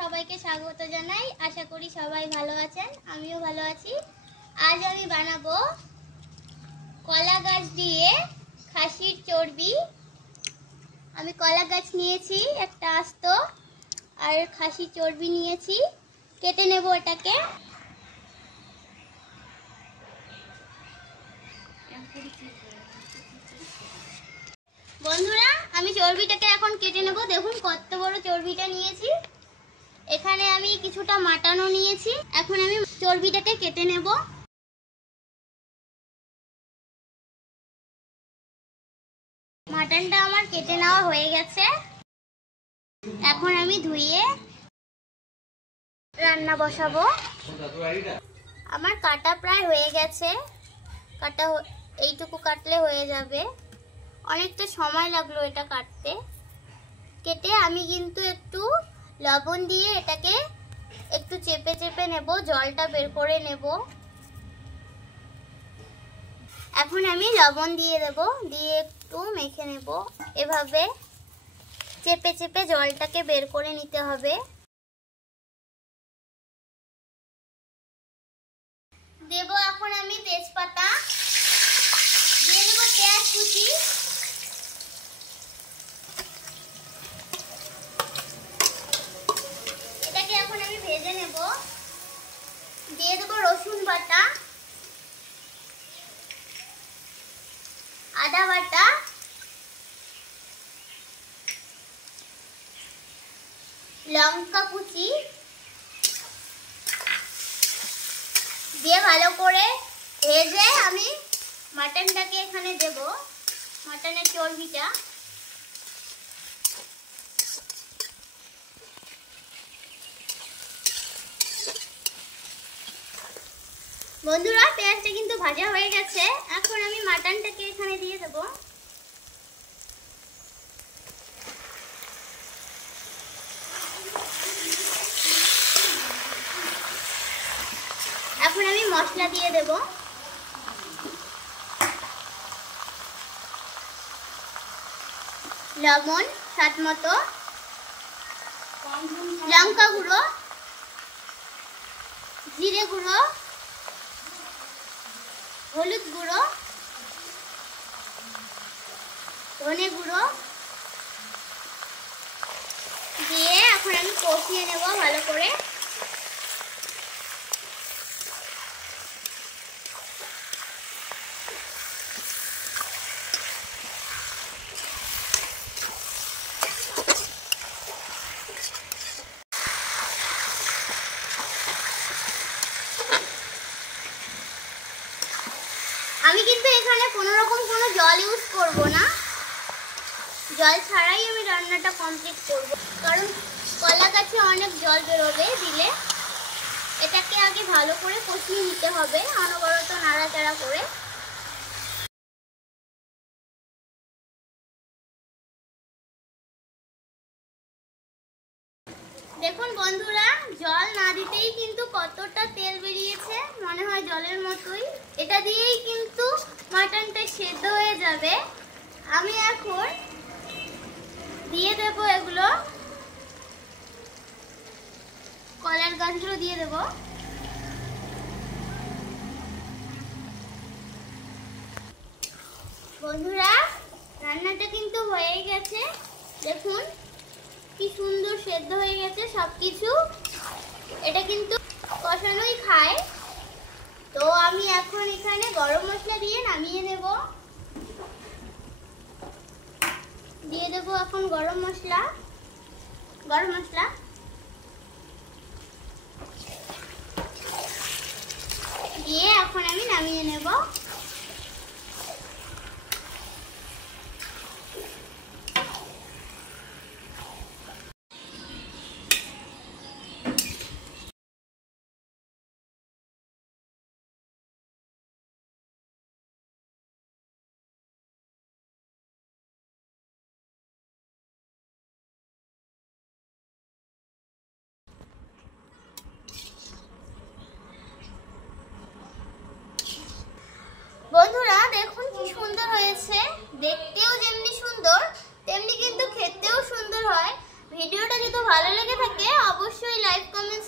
সবাইকে স্বাগত জানাই। আশা করি সবাই ভালো আছেন, আমিও ভালো আছি। আজ আমি বানাবো কলা গাছ দিয়ে খাসির চর্বি। আমি কলা গাছ নিয়েছি একটা আস্ত, আর খাসির চর্বি নিয়েছি। কেটে নেব এটাকে। বন্ধুরা, আমি চর্বিটাকে এখন কেটে নেব। দেখুন কত বড় চর্বিটা নিয়েছি। এখানে আমি কিছুটা মাটনও নিয়েছি। এখন আমি চর্বিটাকে কেটে নেব। মাটনটা আমার কেটে নেওয়া হয়ে গেছে। এখন আমি ধুয়ে রান্না বসাবো। আমার কাটা প্রায় হয়ে গেছে। কাটা এইটুকু কাটলে হয়ে যাবে। অনেকটা সময় লাগলো এটা কাটতে। কেটে আমি কিন্তু একটু লবণ দিয়ে এটাকে একটু চেপে চেপে নেব, জলটা বের করে নেব। এখন আমি লবণ দিয়ে দেব, দিয়ে একটু মেখে নেব। এভাবে চেপে চেপে জলটাকে বের করে নিতে হবে। দেব এখন আমি তেজপাতা, দিয়ে দেব পেঁয়াজ কুচি, এটাকে এখন আমি ভেজে নেব। দিয়ে দেব রসুন বাটা, আদা বাটা, লঙ্কা কুচি দিয়ে ভালো করে ভেজে আমি মাটনটাকে এখানে দেব, মাটনের চর্বিটা। বন্ধুরা, পেঁয়াজটা কিন্তু ভাজা হয়ে গেছে। এখন আমি মাটনটাকে এখানে দিয়ে দেব। এখন আমি মশলা দিয়ে দেব। লবণ স্বাদ মতো, লঙ্কা গুঁড়ো, জিরে গুঁড়ো, হলুদ গুঁড়ো, ধনে গুঁড়ো দিয়ে এখন আমি কষিয়ে নেব ভালো করে। আমি কিন্তু এখানে কোনো রকম কোনো জল ইউজ করব না, জল ছাড়াই আমি রান্নাটা কমপ্লিট করব। কারণ কলা গাছে অনেক জল বেরোবে দিলে। এটাকে আগে ভালো করে কষিয়ে নিতে হবে, অনবরত নাড়াচাড়া করে। দেখুন বন্ধুরা, জল না দিতেই কিন্তু কতটা তেল বেরিয়েছে, মনে হয় জলের মতোই। এটা দিয়েই কিন্তু মাটনটা সেদ্ধ হয়ে যাবে। আমি এখন দিয়ে দেব এগুলো, কলার গাছগুলো দিয়ে দেব। বন্ধুরা, রান্নাটা কিন্তু হয়ে গেছে। দেখুন কি সুন্দর সেদ্ধ হয়ে গেছে সবকিছু। এটা কিন্তু কষানোই খায়। তো আমি এখন এখানে গরম মশলা দিয়ে নামিয়ে নেব। দিয়ে দেব এখন গরম মশলা দিয়ে এখন আমি নামিয়ে নেব। বন্ধুরা, দেখুন কি সুন্দর হয়েছে। দেখতেও যেমনি সুন্দর তেমনি কিন্তু খেতেও সুন্দর হয়। ভিডিওটা যদি ভালো লেগে থাকে অবশ্যই লাইক কমেন্ট